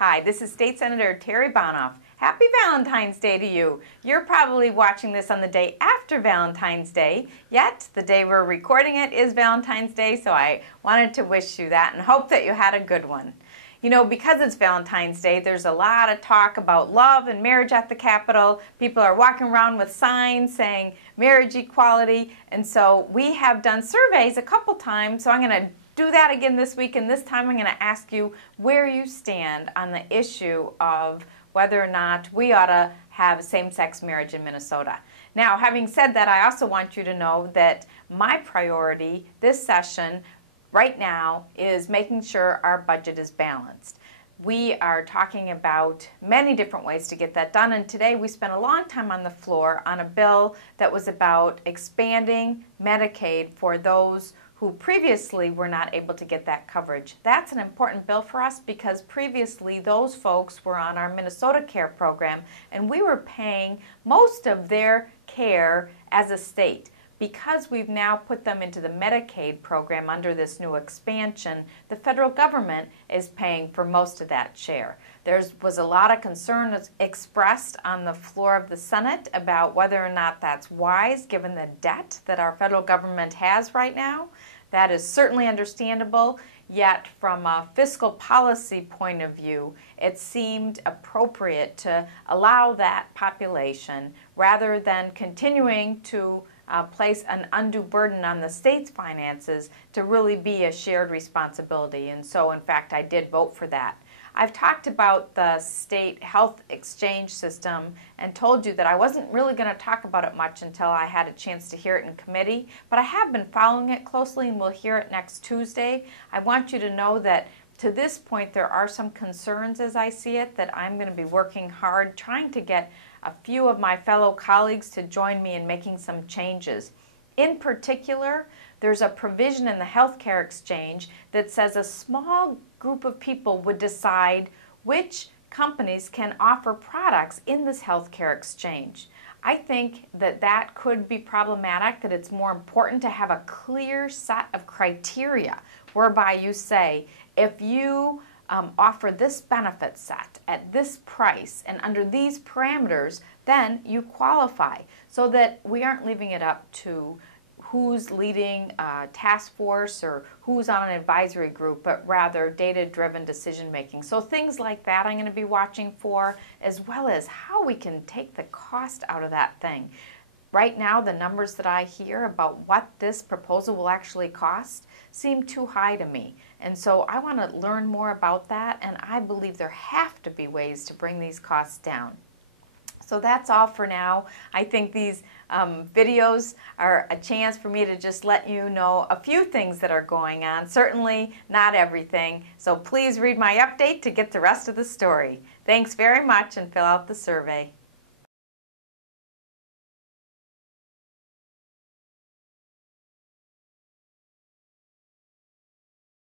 Hi, this is State Senator Terri Bonoff. Happy Valentine's Day to you. You're probably watching this on the day after Valentine's Day, yet the day we're recording it is Valentine's Day, so I wanted to wish you that and hope that you had a good one. You know, because it's Valentine's Day, there's a lot of talk about love and marriage at the Capitol. People are walking around with signs saying marriage equality, and so we have done surveys a couple times, so I'm going to do that again this week, and this time I'm going to ask you where you stand on the issue of whether or not we ought to have same-sex marriage in Minnesota. Now, having said that, I also want you to know that my priority this session right now is making sure our budget is balanced. We are talking about many different ways to get that done, and today we spent a long time on the floor on a bill that was about expanding Medicaid for those who previously were not able to get that coverage. That's an important bill for us because previously those folks were on our Minnesota Care program and we were paying most of their care as a state. Because we've now put them into the Medicaid program under this new expansion, the federal government is paying for most of that share. There was a lot of concern expressed on the floor of the Senate about whether or not that's wise given the debt that our federal government has right now. That is certainly understandable, yet from a fiscal policy point of view, it seemed appropriate to allow that population rather than continuing to place an undue burden on the state's finances to really be a shared responsibility. And so, in fact, I did vote for that. I've talked about the state health exchange system and told you that I wasn't really going to talk about it much until I had a chance to hear it in committee, but I have been following it closely and we'll hear it next Tuesday. I want you to know that to this point there are some concerns as I see it that I'm going to be working hard trying to get a few of my fellow colleagues to join me in making some changes. In particular, there's a provision in the healthcare exchange that says a small group of people would decide which companies can offer products in this healthcare exchange. I think that that could be problematic, that it's more important to have a clear set of criteria whereby you say, if you offer this benefit set at this price and under these parameters, then you qualify, so that we aren't leaving it up to who's leading a task force or who's on an advisory group, but rather data-driven decision-making. So things like that I'm going to be watching for, as well as how we can take the cost out of that thing. Right now, the numbers that I hear about what this proposal will actually cost seem too high to me. And so I want to learn more about that, and I believe there have to be ways to bring these costs down. So that's all for now. I think these videos are a chance for me to just let you know a few things that are going on. Certainly not everything. So please read my update to get the rest of the story. Thanks very much and fill out the survey.